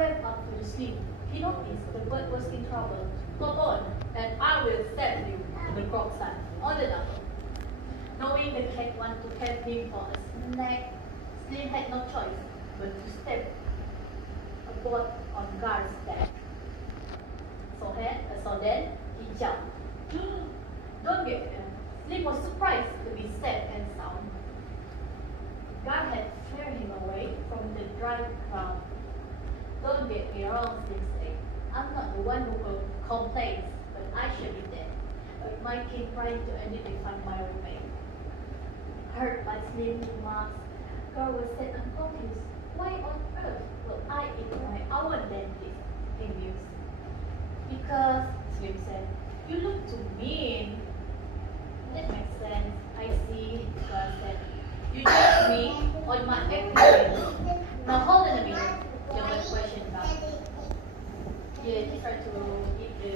swam up to the sleep. He noticed the bird was in trouble. Hop on, and I will stab you, the Croc said, on the double. Knowing the cat wanted to have him for a snack, Slim had no choice but to step aboard on Guard's back. So then he jumped. Don't get me. Slim was surprised to be safe and sound. Guard had cleared him away from the dry ground. Don't get me wrong, Slim said. I'm not the one who complains, but I should be dead. But my king tried to identify my roommate. Heard by Slim's remarks, Guard was set and confused. Why on earth will I eat my own dentist? He mused. Because, Slim said, you look too mean. That makes sense. I see, Guard said. You judge me on my appearance. Now hold on a minute. The bird questioned back. Yeah, he tried to eat the.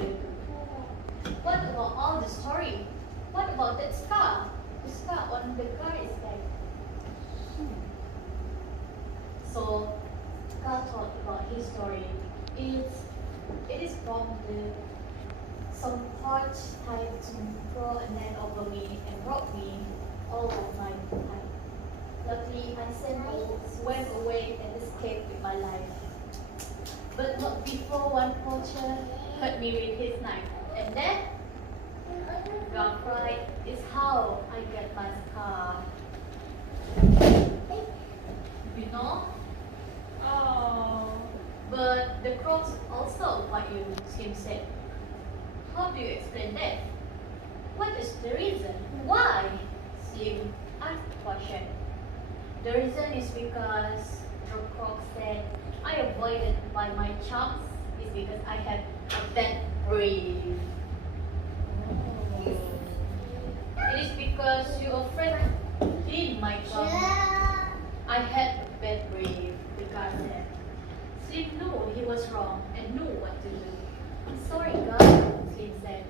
What about all the story? What about that scar? The scar on the guy's back. So, God thought about his story. It is from some parts tied to throw a net over me and robbed me all of my life. Luckily, I swam away and escaped with my life. But not before one poacher hurt me with his knife. And that, God cried, is how I get my scar. You know? Oh. But the crocs also bite you, Slim said. How do you explain that? What is the reason? Why? Slim asked the question. The reason is because, the croc said, I avoided by my chums is because I have a bad breath. It is because you're afraid to clean my gum. I had a bad breath, the guy said. Slim knew he was wrong and knew what to do. I'm sorry, God, Slim said,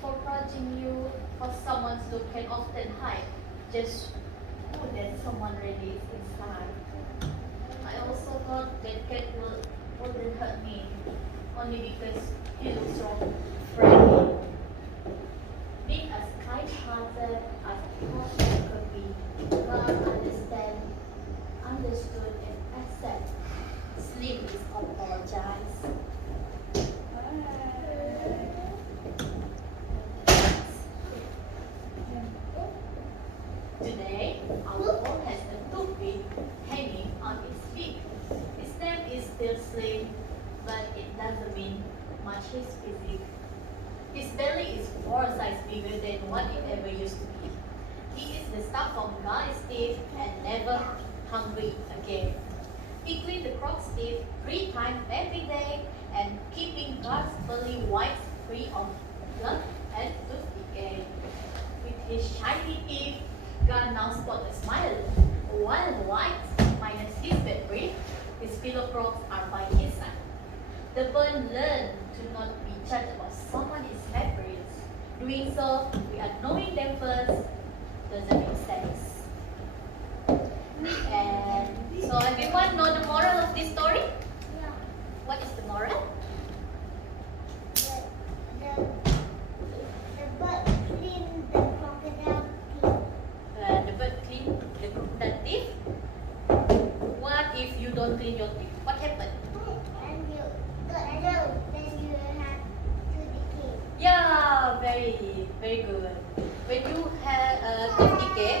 for grudging you for someone who can often hide. Just know that someone really is inside. I also thought that cat wouldn't hurt me, only because he looks so friendly. Being as kind-hearted as possible could be, God understood and accepted. Slim is apologized. Today, our dog has a toothpick hanging on its beak. His name is still Slim, but it doesn't mean much his physique. His belly is 4 sizes bigger than what it ever used to be. He is the stuff of God's teeth and never hungry again. He cleaned the croc's teeth 3 times every day and keeping God's pearly whites free of blood and tooth decay. With his shiny teeth, God now sports a smile. While white minus his bad breath, his fellow crocs are by his side. The bird learned to not be judged about someone's appearance. Doing so, without knowing them first, doesn't make sense. And so everyone know the moral of this story? Yeah. What is the moral? The bird cleaned the crocodile teeth. The bird cleaned the crocodile teeth. What if you don't clean your teeth? What happened? And you got adult, then you have to decay. Yeah, very, very good. When you have tooth decay,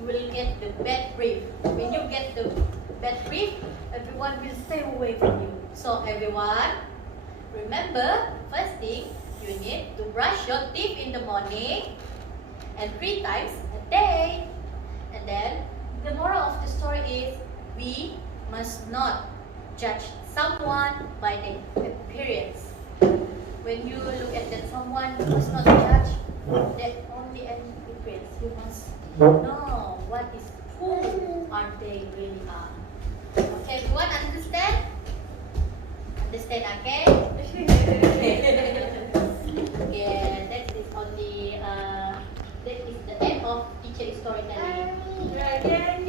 you will get the bad breath. When you get the bad breath, everyone will stay away from you. So everyone, remember, first thing, you need to brush your teeth in the morning and 3 times a day. And then, the moral of the story is, we must not judge someone by their appearance. When you look at that someone, you must not judge that only an appearance. You must know what is who are they really are. Okay, everyone understand? Understand again? Yeah, that is only that is the end of teacher storytelling. Again.